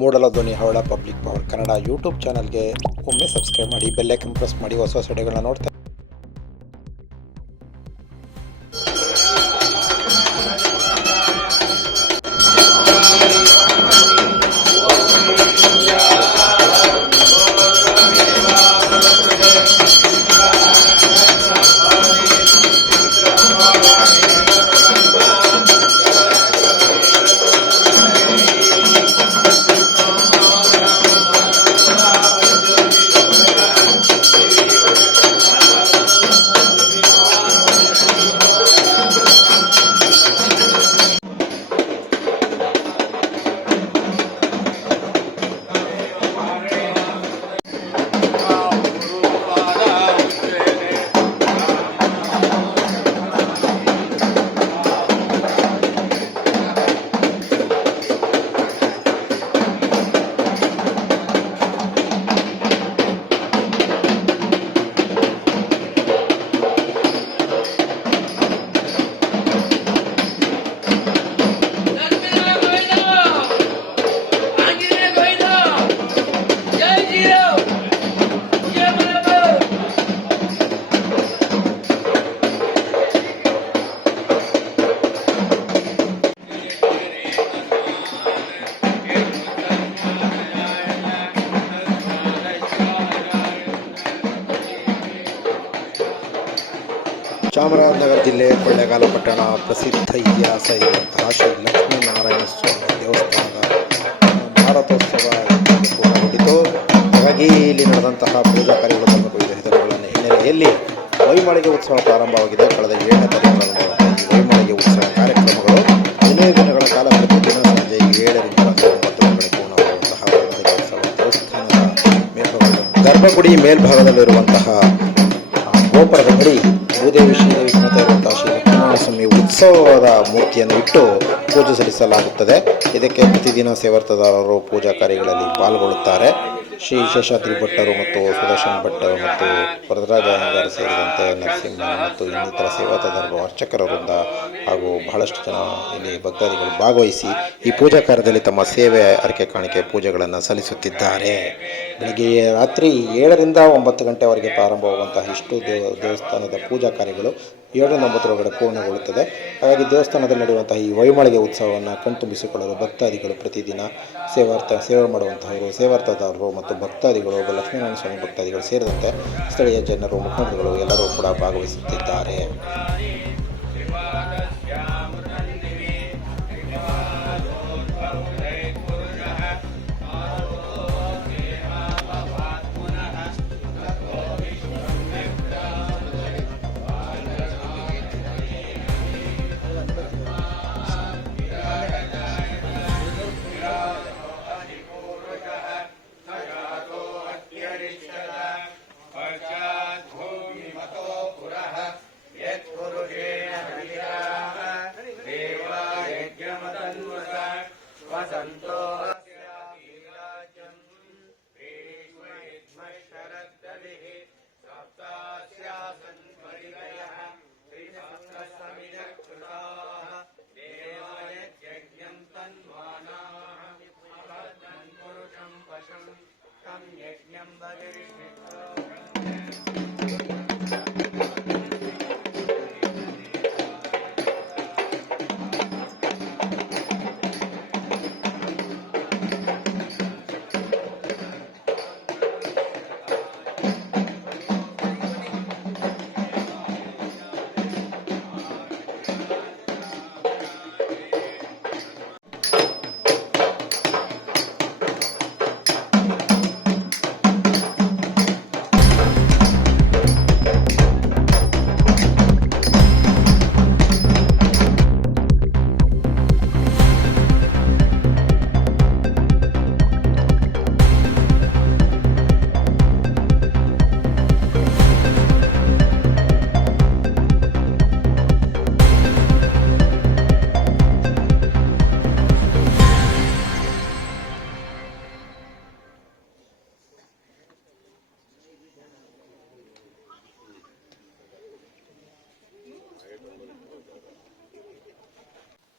ಮೂಡಲಧ್ವನಿ ಹವಳ public power Kannada YouTube ಚಾನಲ್ಗೆ ಒಮ್ಮೆ subscribe ಮಾಡಿ, ಬೆಲ್ಲೈಕನ್ ಪ್ರೆಸ್ ಮಾಡಿ ಹೊಸ ಹೊಸ ವಿಡಿಯೋಗಳನ್ನ ನೋಡ್ತಾ ಚಾಮರಾಜನಗರ ಜಿಲ್ಲೆ ಕೊಳ್ಳೇಗಾಲ ಪಟ್ಟಣ ಪ್ರಸಿದ್ಧ ಇತಿಹಾಸ ಇರುವಂತಹ ಶ್ರೀ ಲಕ್ಷ್ಮೀನಾರಾಯಣ ಸ್ವಾಮಿ ದೇವಸ್ಥಾನದ ಭಾರತೋತ್ಸವ ಪೂರ್ಣಗೊಂಡಿತು. ಹಾಗಾಗಿ ಇಲ್ಲಿ ನಡೆದಂತಹ ಪೂಜಾ ಕಾರ್ಯಗಳು ದಿನಗಳ ಹಿನ್ನೆಲೆಯಲ್ಲಿ ವೈಮಾಳಿಗೆ ಉತ್ಸವ ಪ್ರಾರಂಭವಾಗಿದೆ. ಕಳೆದ 7ನೇ ತಾರೀಕು ಈ ವೈಮಾಳಿಗೆ ಉತ್ಸವ ಕಾರ್ಯಕ್ರಮಗಳು 15 ದಿನಗಳ ಕಾಲ ಪ್ರತಿದಿನ ಸಂಜೆ 7ರಿಂದ 9 ಪೂರ್ಣವಾಗುವಂತಹ ವೈಮಾಳಿಗೆ ಉತ್ಸವ ದೇವಸ್ಥಾನದ ಗರ್ಭಗುಡಿ ಮೇಲ್ಭಾಗದಲ್ಲಿರುವಂತಹ ಗೋಪುರದ ಬಳಿ ಭೂದೇವಿ ಶ್ರೀದೇವಿ ಸಮೇತ ಇರುವಂತಹ ಶ್ರೀ ಲಕ್ಷ್ಮೀನಾರಾಯಣ ಸ್ವಾಮಿ ಉತ್ಸವದ ಮೂರ್ತಿಯನ್ನು ಇಟ್ಟು ಪೂಜೆ ಸಲ್ಲಿಸಲಾಗುತ್ತದೆ. ಇದಕ್ಕೆ ಪ್ರತಿದಿನ ಸೇವಾರ್ಥದಾರರು ಪೂಜಾ ಕಾರ್ಯಗಳಲ್ಲಿ ಪಾಲ್ಗೊಳ್ಳುತ್ತಾರೆ. ಶ್ರೀ ಶೇಷಾದ್ರಿ ಭಟ್ಟರು ಮತ್ತು ಸುದರ್ಶನ್ ಭಟ್ಟರು ಮತ್ತು ವರದರಾಜ ಅಯ್ಯಂಗಾರ್ ಸೇರಿದಂತೆ ನರಸಿಂಹ ಮತ್ತು ಇನ್ನಿತರ ಸೇವಾರ್ಥದಾರರು, ಅರ್ಚಕರ ವೃಂದ ಹಾಗೂ ಬಹಳಷ್ಟು ಜನ ಇಲ್ಲಿ ಭಕ್ತಾದಿಗಳು ಭಾಗವಹಿಸಿ ಈ ಪೂಜಾ ಕಾರ್ಯದಲ್ಲಿ ತಮ್ಮ ಸೇವೆ, ಅರಕೆ ಕಾಣಿಕೆ ಪೂಜೆಗಳನ್ನು ಸಲ್ಲಿಸುತ್ತಿದ್ದಾರೆ. ಬೆಳಗ್ಗೆ ರಾತ್ರಿ 7ರಿಂದ 9 ಗಂಟೆವರೆಗೆ ಪ್ರಾರಂಭವಾಗುವಂತಹ ಇಷ್ಟು ದೇವಸ್ಥಾನದ ಪೂಜಾ ಕಾರ್ಯಗಳು 7ರಿಂದ 9 ಪೂರ್ಣಗೊಳ್ಳುತ್ತದೆ. ಹಾಗಾಗಿ ದೇವಸ್ಥಾನದಲ್ಲಿ ನಡೆಯುವಂತಹ ಈ ವೈಮಾಳಿಗೆ ಉತ್ಸವವನ್ನು ಕಣ್ತುಂಬಿಸಿಕೊಳ್ಳಲು ಭಕ್ತಾದಿಗಳು ಪ್ರತಿದಿನ ಸೇವೆ ಮಾಡುವಂತಹವರು, ಸೇವಾರ್ಥದಾರರು ಮತ್ತು ಭಕ್ತಾದಿಗಳು, ಲಕ್ಷ್ಮೀನಾರಾಯಣ ಸ್ವಾಮಿ ಭಕ್ತಾದಿಗಳು ಸೇರಿದಂತೆ ಸ್ಥಳೀಯ ಜನರು, ಮುಖಂಡರುಗಳು ಎಲ್ಲರೂ ಕೂಡ ಭಾಗವಹಿಸುತ್ತಿದ್ದಾರೆ.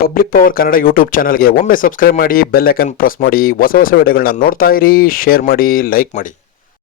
ಪಬ್ಲಿಕ್ ಪವರ್ ಕನ್ನಡ ಯೂಟ್ಯೂಬ್ ಚಾನಲ್ಗೆ ಒಮ್ಮೆ ಸಬ್ಸ್ಕ್ರೈಬ್ ಮಾಡಿ, ಬೆಲ್ ಐಕನ್ ಪ್ರೆಸ್ ಮಾಡಿ, ಹೊಸ ವಿಡಿಯೋಗಳನ್ನ ನೋಡ್ತಾ ಇರಿ, ಶೇರ್ ಮಾಡಿ, ಲೈಕ್ ಮಾಡಿ.